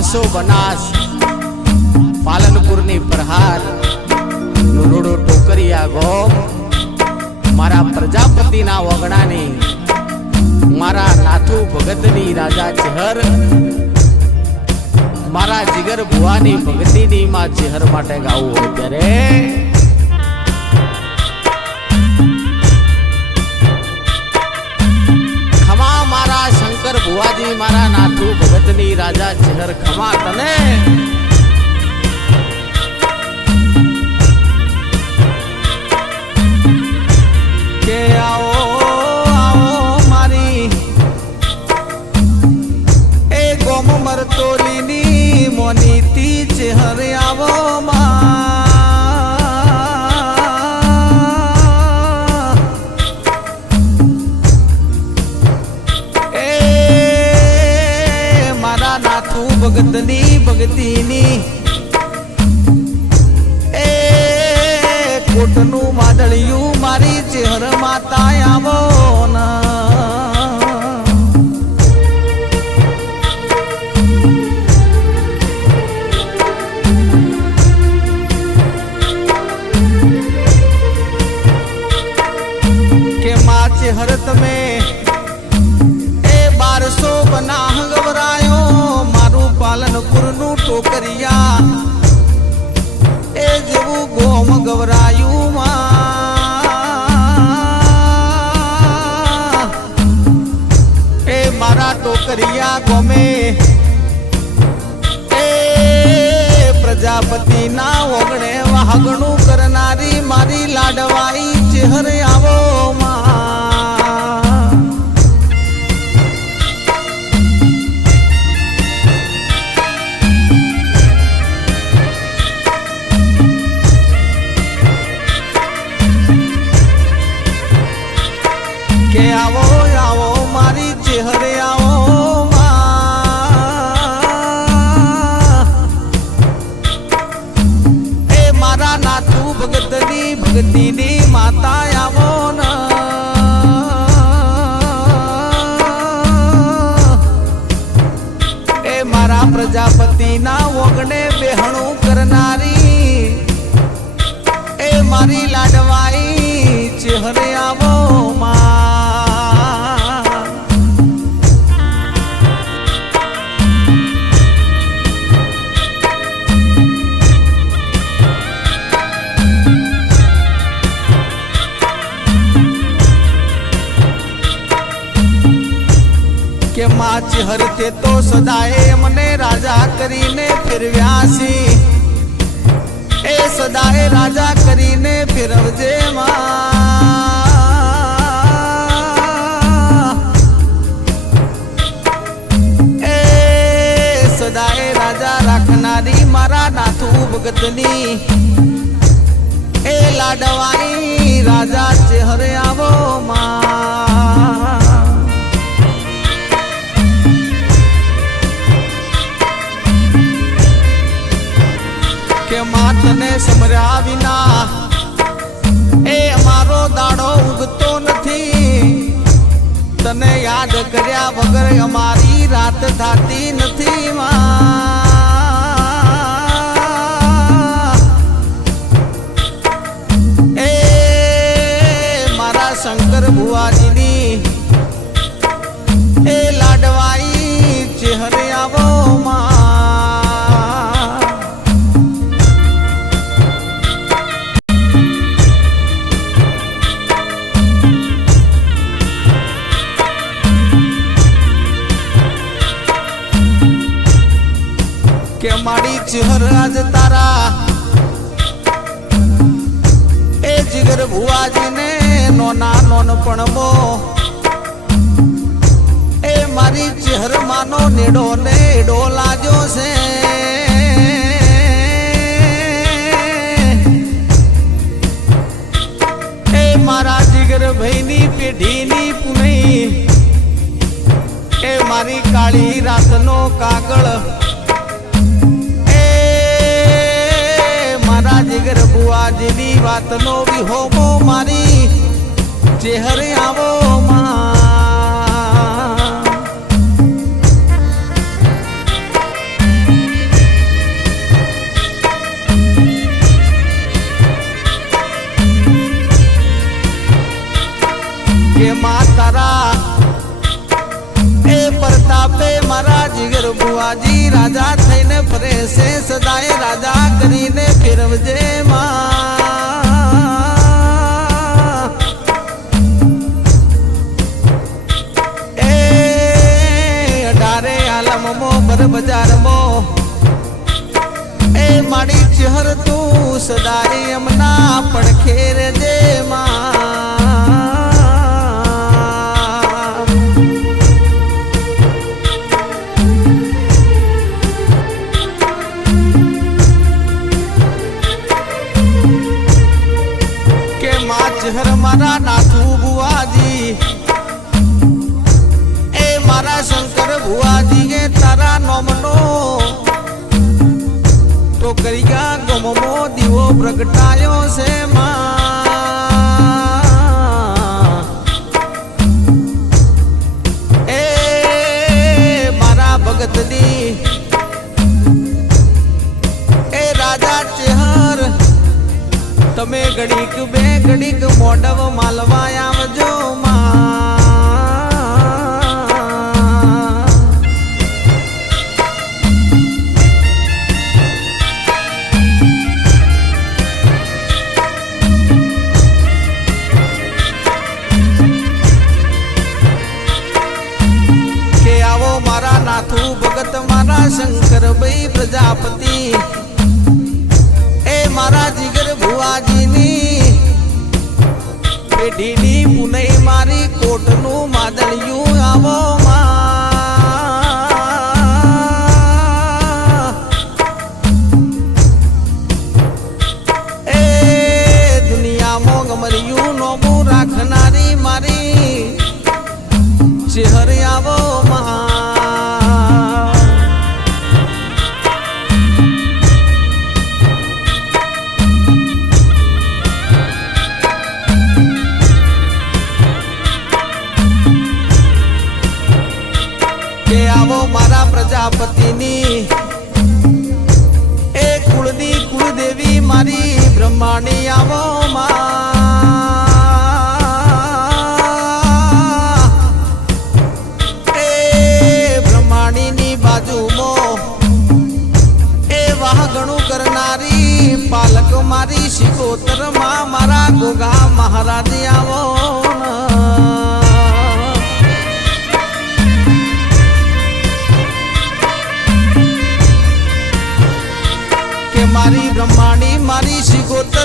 બારસો બનાસ પાલનપુરની પ્રહાર, નુરોડો ટોકરિયા ગોમ. મારા પ્રજાપતિના વગડાની મારા નાથુ ભગતની રાજા ચહર. મારા જીગર ભુવાની ભગતીની માં ચહેર માટે ગાવું હોય ત્યારે. શંકર ભુવાજી મારા નાથુ ભગતની રાજા ચહેર ખમા તને ભગતની ટોકરિયા એ જેવું ગોમ ગવરાયું ગોમે. એ પ્રજાપતિના ઓગણે વાહગણું કરનારી મારી લાડવાઈ ચહેર મારા નાથુ ભગતની ભગતીની માતા આવો ન. એ મારા પ્રજાપતિના ઓગણે બેહણું કરનારી. એ મારી લાડવાઈ માં ચહેર તો સદાએ મને રાજા કરીને ફેરવ્યાસી. એ સદાએ રાજા કરીને ફેરવજે એ સદાએ રાજા રાખનારી મારા નાથુ ભગતની. એ લાડવાઈ રાજા ચહેરે આવો માં. દાડો ઉગતો નથી. તને યાદ કર્યા વગર અમારી રાત થતી નથી, માં. એ મારા શંકર ભુવાજીની નોના નોનપણમો એ મારી ચહેરમાનો નેડો નેડો ને લાગ્યો છે. એ મારા જીગર ભાઈની પેઢીની પુનઈ. એ મારી કાળી રાતનો કાગળ. એ મારા જીગર બુઆજીની વાતનો વિહોમો મારી. જે હરે આવો માતારા એ પ્રતાપે મારા જીગર બુઆજી રાજા થઈને ફરે છે, સદાય રાજા કરીને બર બજારમો. એ માડી ચહર તું સદાય અમના પણ ખેરમાં ચહર મારા નાથુ બુઆજી એ મારા શંકર તારા નોમનો તો ગયા ગમમો દીવો પ્રગટાયો છે માં ભુવાજીની પેઢીની પુનઈ મારી કોટનું માદળિયું આવો માં પ્રજાપતિની એ કુળની કુળદેવી મારી બ્રહ્માની આવો પાલક મારી શિકોતરમાં મારા ગોગા મહારાજ આવો.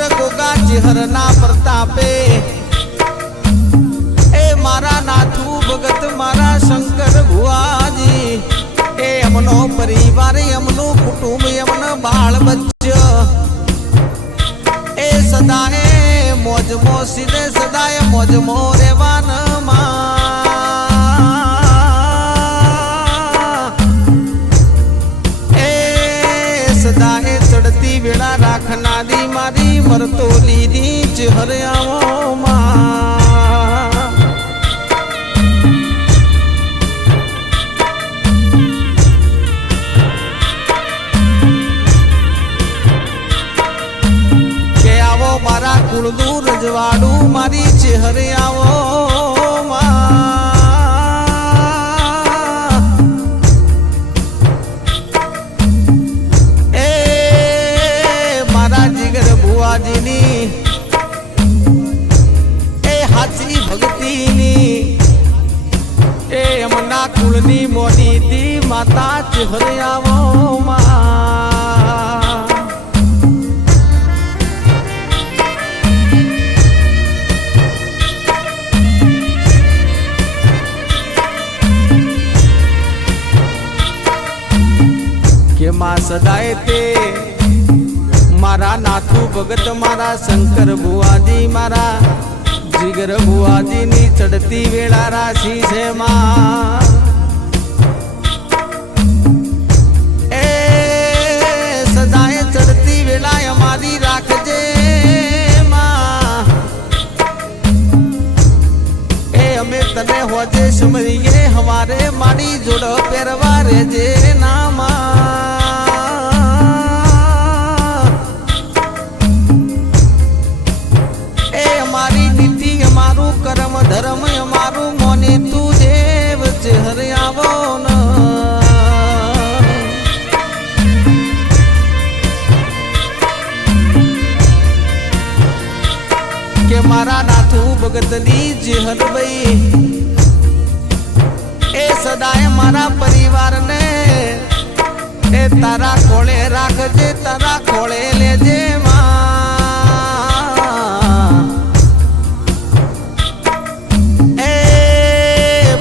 શિગોતર ગોગા ચેહરના પ્રતાપે. એ મારા નાથુ ભગત, મારા શંકર ભુવાજી. એ એમનો પરિવાર એમનું કુટુંબ એમનો બાળ બચ્ચ. એ સદાય મોજમો સીધે સદાય મોજમો રેવાનમાં એ ચડતી વેળા રાખનારી મારી મરતોલીની ચહેર આવો કે આવો મારા કુળનું રજવાડું મારી ચહેરે આવો માં. કુળની મોટી દી માતા ચહેરે માં. કે માં સદાય તે મારા નાથુ ભગત મારા, શંકર ભુવાજી મારા, જીગર ભુવાજીની ચડતી વેળા રાશિ છે માં. અમે તને હોજે સુમરીએ હવારે મારી જોડો પહેરવા રેજે નામા. ધર્મ, અમારું મોને તું દેવ ચહેરે આવો ન. કે મારા નાથું ભગતની જેહરભાઈ એ સદાય મારા પરિવારને એ તારા ખોળે રાખજે, તારા ખોળે લેજે એ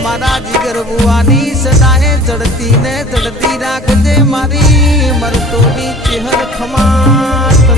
મારા જીગર બુવાની સદાય ચડતી ને ચડતી રાખજે મારી, મરતોની ચેહર ખમાત ને માં